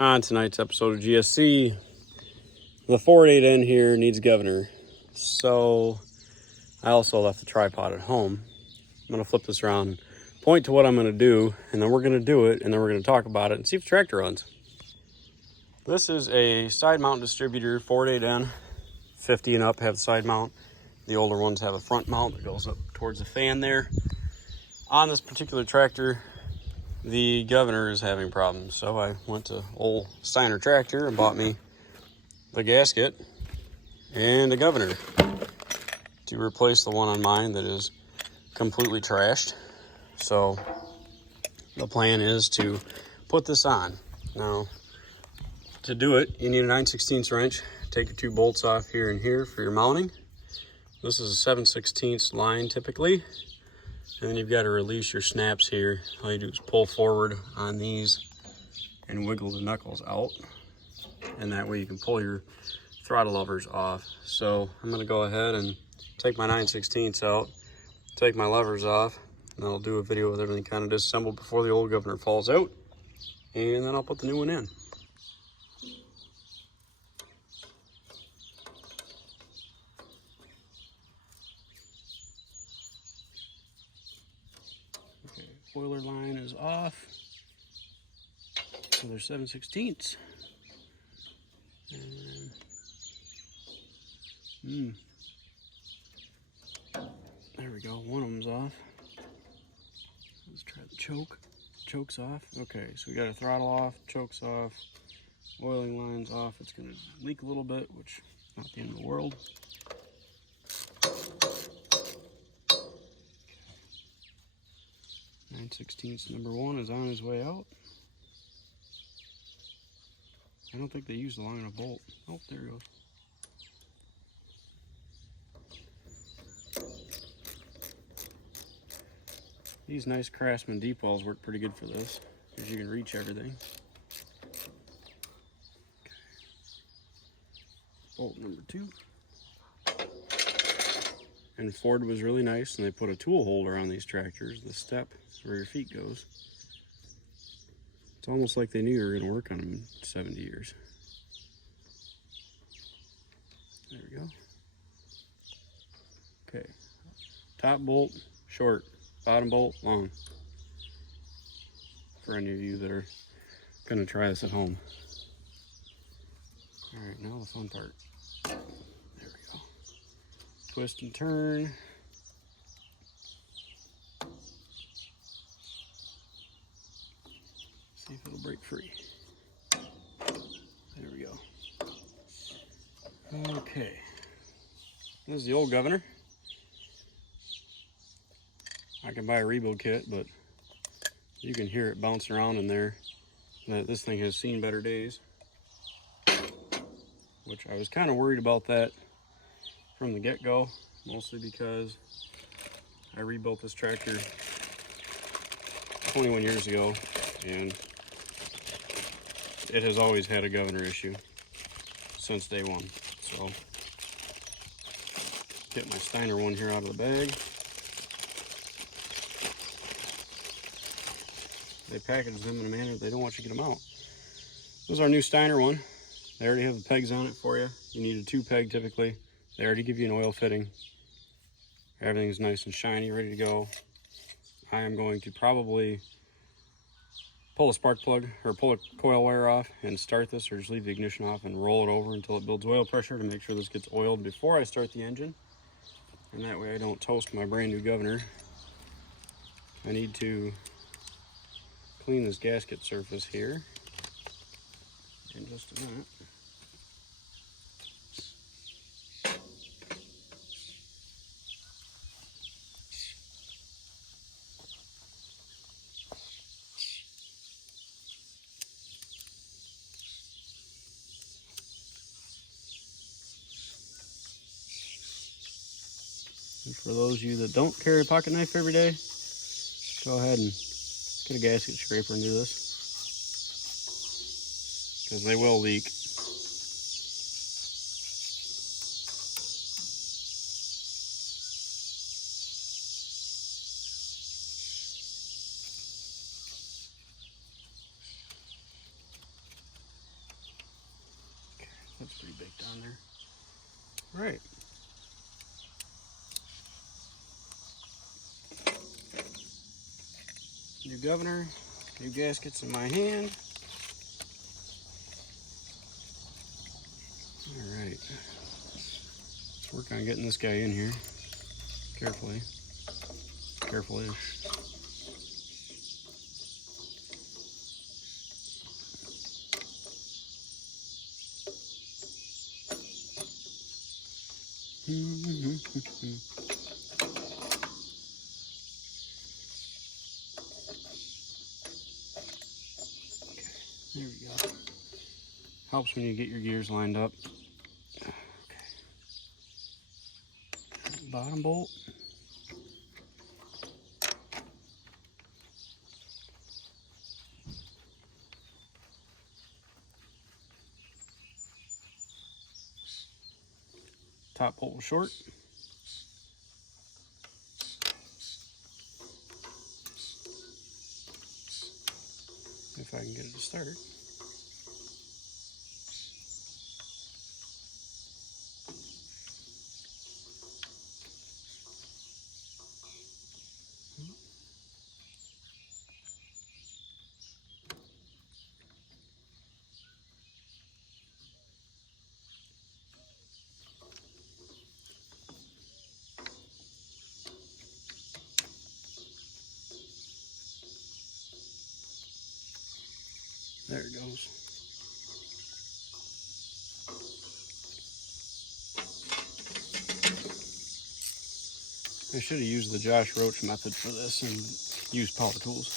On tonight's episode of GSC, the 4.8N here needs governor. So I also left the tripod at home. I'm going to flip this around, point to what I'm going to do, and then we're going to do it, and then we're going to talk about it and see if the tractor runs. This is a side mount distributor, 4.8N. 50 and up have the side mount. The older ones have a front mount that goes up towards the fan there. On this particular tractor, the governor is having problems, so I went to old Steiner Tractor and bought me the gasket and a governor to replace the one on mine that is completely trashed. So the plan is to put this on. Now, to do it, you need a 9/16 wrench. Take your two bolts off here and here for your mounting. This is a 7/16 line typically. And then you've got to release your snaps here. All you do is pull forward on these and wiggle the knuckles out. And that way you can pull your throttle levers off. So I'm gonna go ahead and take my 9/16 out, take my levers off, and I'll do a video with everything kind of disassembled before the old governor falls out. And then I'll put the new one in. Spoiler line is off. So they're 7/16. There we go. One of them's off. Let's try the choke. Choke's off. Okay, so we got a throttle off, choke's off, oiling line's off. It's gonna leak a little bit, which is not the end of the world. 9/16 number one is on his way out. I don't think they used a long enough bolt. Oh, there it goes. These nice Craftsman deep wells work pretty good for this, because you can reach everything. Okay. Bolt number two. And Ford was really nice, and they put a tool holder on these tractors, the step where your feet goes. It's almost like they knew you were going to work on them in 70 years. There we go. Okay. Top bolt, short. Bottom bolt, long. For any of you that are going to try this at home. All right, now the fun part. There we go. Twist and turn. See if it'll break free. There we go. Okay. This is the old governor. I can buy a rebuild kit, but you can hear it bouncing around in there. This thing has seen better days. Which I was kind of worried about that from the get-go, mostly because I rebuilt this tractor 21 years ago, and it has always had a governor issue since day one. So, get my Steiner one here out of the bag. They package them in a manner that they don't want you to get them out. This is our new Steiner one. They already have the pegs on it for you. You need a 2-peg typically. They already give you an oil fitting. Everything's nice and shiny, ready to go. I am going to probably pull a spark plug or pull a coil wire off and start this, or just leave the ignition off and roll it over until it builds oil pressure to make sure this gets oiled before I start the engine. And that way I don't toast my brand new governor. I need to clean this gasket surface here in just a minute. And for those of you that don't carry a pocket knife every day, go ahead and get a gasket scraper and do this, because they will leak. That's pretty big down there. All right. New governor, new gaskets in my hand. All right. Let's work on getting this guy in here carefully. Careful-ish. There we go. Helps when you get your gears lined up. Okay. Bottom bolt. Top bolt was short. If I can get it to start. There it goes. I should have used the Josh Roach method for this and used power tools.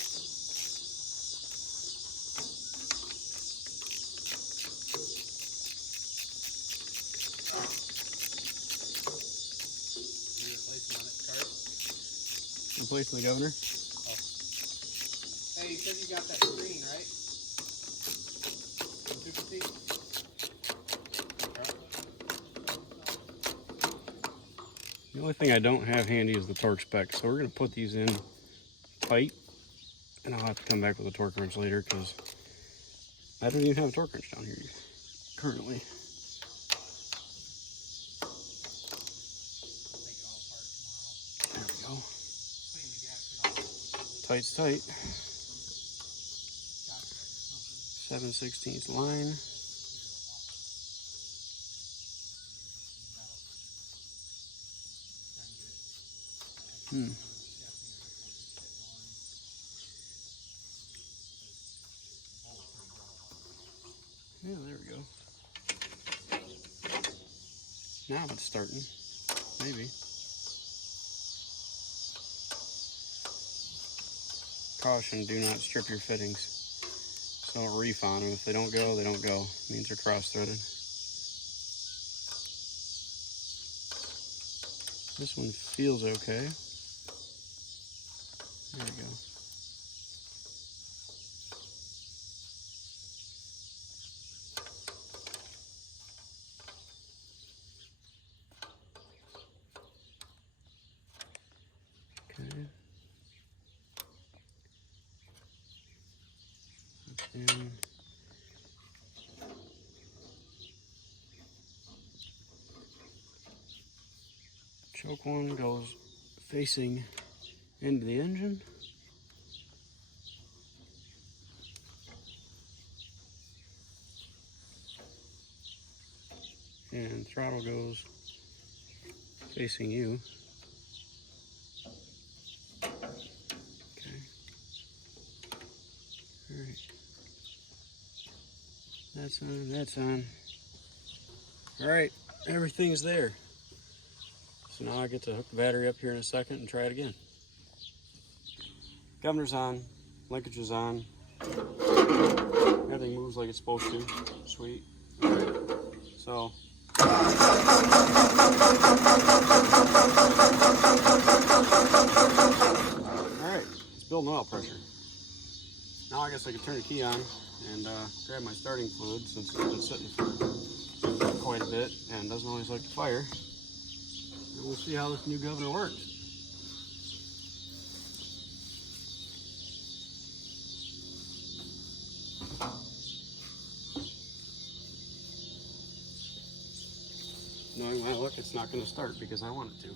Replacing the governor? Oh. Hey, you said you got that screen, right? The only thing I don't have handy is the torque spec, so we're going to put these in tight, and I'll have to come back with a torque wrench later because I don't even have a torque wrench down here currently. There we go. Tight's tight. 7/16 line. Yeah, there we go. Now it's starting. Maybe. Caution, do not strip your fittings. So don't reef on them. If they don't go, they don't go. It means they're cross-threaded. This one feels okay. There we go. Okay. And choke one goes facing into the engine. And throttle goes facing you. Okay. All right. That's on, that's on. All right, everything's there. So now I get to hook the battery up here in a second and try it again. Governor's on, linkage is on. Everything moves like it's supposed to. Sweet. All right. So. All right, it's building oil pressure. Now I guess I can turn the key on and grab my starting fluid since it's been sitting for quite a bit and doesn't always like to fire. And we'll see how this new governor works. Knowing my luck, it's not going to start because I want it to.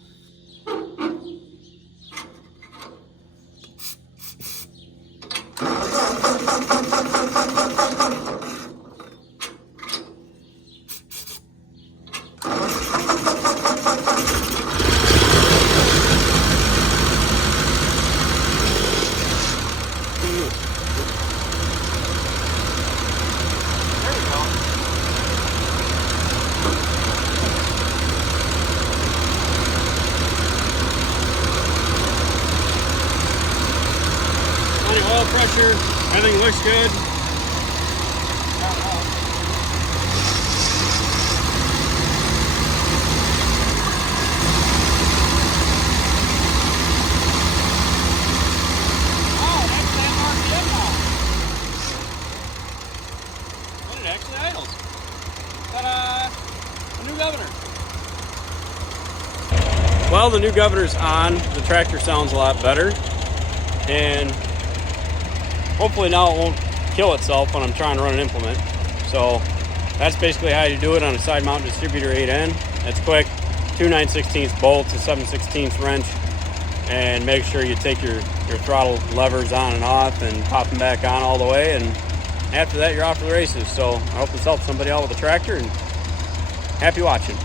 Oil pressure, everything looks good. Oh, that's that RPM now. And it actually idles. Ta-da! A new governor. Well, the new governor's on. The tractor sounds a lot better. And hopefully now it won't kill itself when I'm trying to run an implement. So that's basically how you do it on a side mount distributor 8N. It's quick, 2 9/16 bolts, a 7/16 wrench, and make sure you take your throttle levers on and off and pop them back on all the way. And after that, you're off to the races. So I hope this helps somebody out with a tractor, and happy watching.